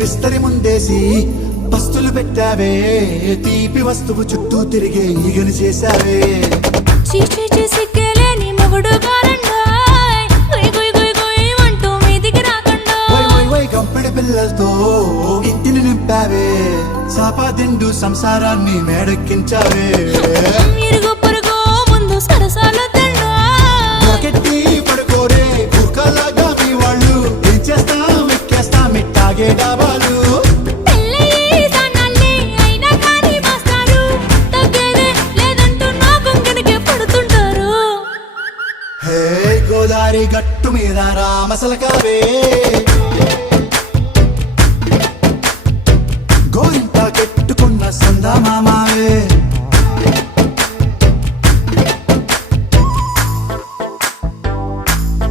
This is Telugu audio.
విస్తరి ముందేసి పస్తులు పెట్టావే, తీపి వస్తువు చుట్టూ తిరిగే ఈగలు చేశావే. చీచి సిగ్గలేని మొగుడు గారండోయ్, గుయ్ గుయ్ గుయ్ గుయ్ అంటూ మీదికి రాకండోయ్. వై వై వై గంపెడి పిల్లలతో ఇంటిని నింపావే, సాపాదిండు సంసారాన్ని మేడెక్కించావే. ఇరుగు పొరుగు ముందు సరసాలొద్దండోయ్, గట్టి పడుకోరే కుక్కలాగా మీ వాళ్ళు, ఏం చేస్తాం ఎక్కేస్తాం ఇట్టాగే డాబాలు. పెళ్ళయి సానాళ్ళే అయినా కానీ మాస్తారు, తగ్గేదే లేదంటూ నా కొంగనికే పడుతుంటారు. హే గోదారి గట్టు మీద రామసలకావే,